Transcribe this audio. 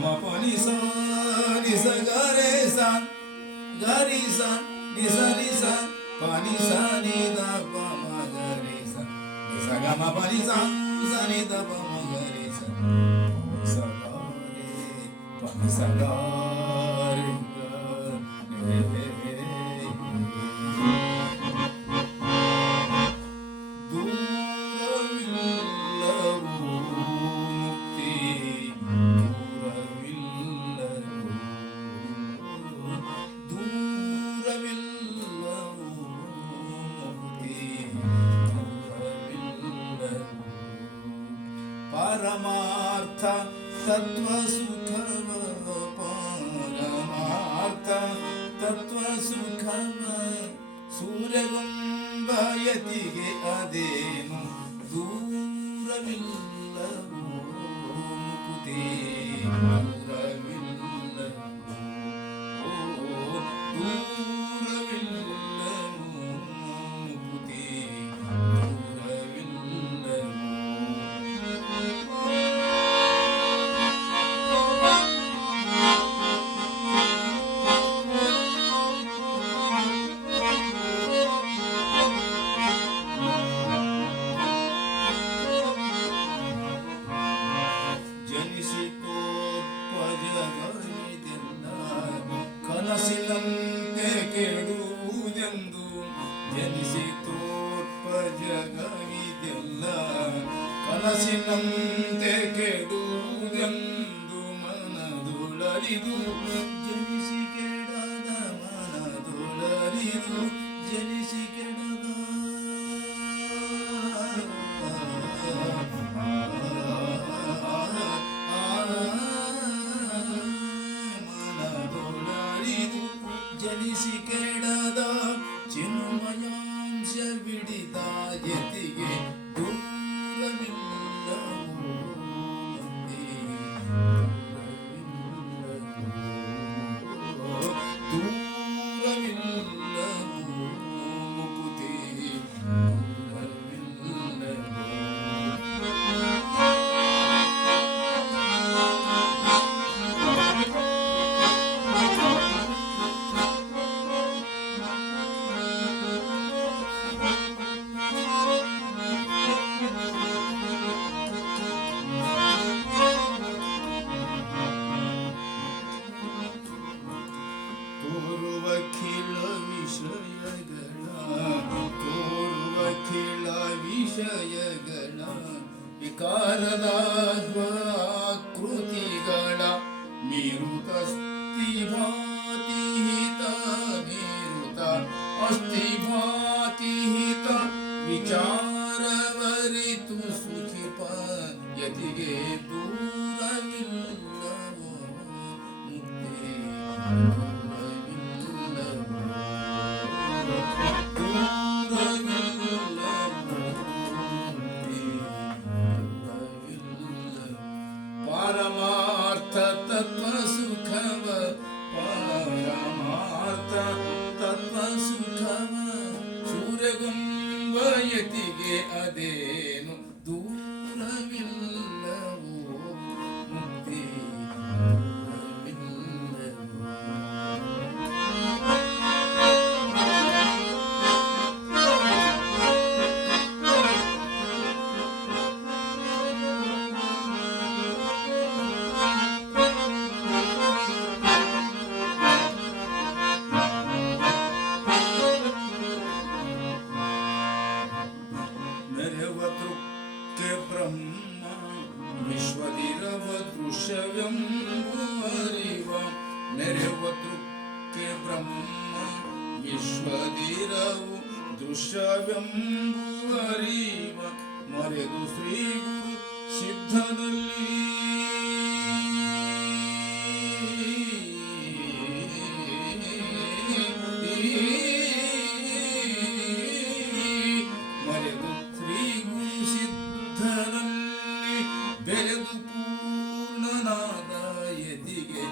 ma pa ni sa ga re sa ga ri sa ni sa pa ni sa ni da pa ma ga re sa ga ma pa ni sa ni da pa ma ga re sa ga re pa ni sa ga re ga ಪರಮಾರ್ಥ ತತ್ವ ಸುಖವ ಪರಮಾರ್ಥ ತತ್ವ ಸುಖವ ಸೂರ್ಯಗುಂಬ ಯತಿಗೆ ಅದೇನು ದೂರವಿಲ್ಲವೋ ಮುಕುತಿ ಕನಸಿನಂತೆ ಕೆಡುವುದೆಂದು ಜನಿಸಿತೋರ್ಪ ಜಗವಿದೆಲ್ಲ ಕನಸಿನಂತೆ ಕೆಡುವುದೆಂದು ಮನದೊಳರಿದು ಜನಿಸಿ ಕೆಡದ ಮನದೊಳರಿದು ಜನಿಸಿ ಕೆಡದ ಜನಿಸಿ ಕೆಡದ ಚಿನ್ಮಯಾಂಶ ಬಿಡಿದ ಯತಿಗೆ ದೂರವಿಲ್ಲವೋ ಮಂದಿ ದೂರವಿಲ್ಲವೋ ಮುಕುತಿ ತೋರುವ ಖಿಳ ವಿಷಯಗಳ ವಿಕಾರದ ಆಕೃತಿಗಳ ಮೀರುತ ಅಸ್ಥಿಭಾತಿಹಿತ ಮೀರುತ ಅಸ್ಥಿಭಾತಿಹಿತ ವಿಚಾರವರಿತು ಸುಖಿಪ ಯತಿಗೆ ದೂರವಿಲ್ಲವೋ ಮುಕ್ತಿ ಪರಮಾರ್ಥ ತತ್ವ ಸುಖವ ಪರಮಾರ್ಥ ತತ್ವ ಸುಖವ ಸೂರ್ಯಗುಂಬ ಯತಿಗೆ ಅದೇನು ದೂರವಿಲ್ಲವೋ ಮುಕ್ತಿ ಬ್ರಹ್ಮ ವಿಶ್ವದಿರವ ದೃಶ್ಯವೆಂಬುವರಿವ ಮೆರೆವ ದೃಕ್ಕೆ ಬ್ರಹ್ಮ ವಿಶ್ವದಿರವು ದೃಶ್ಯವೆಂಬುವರಿವ ಮರೆದು ಶ್ರೀ ಗುರು ಸಿದ್ಧದಲ್ಲಿ ಬೆರೆದು ಪೂರ್ಣನಾದ ಯತಿಗೆ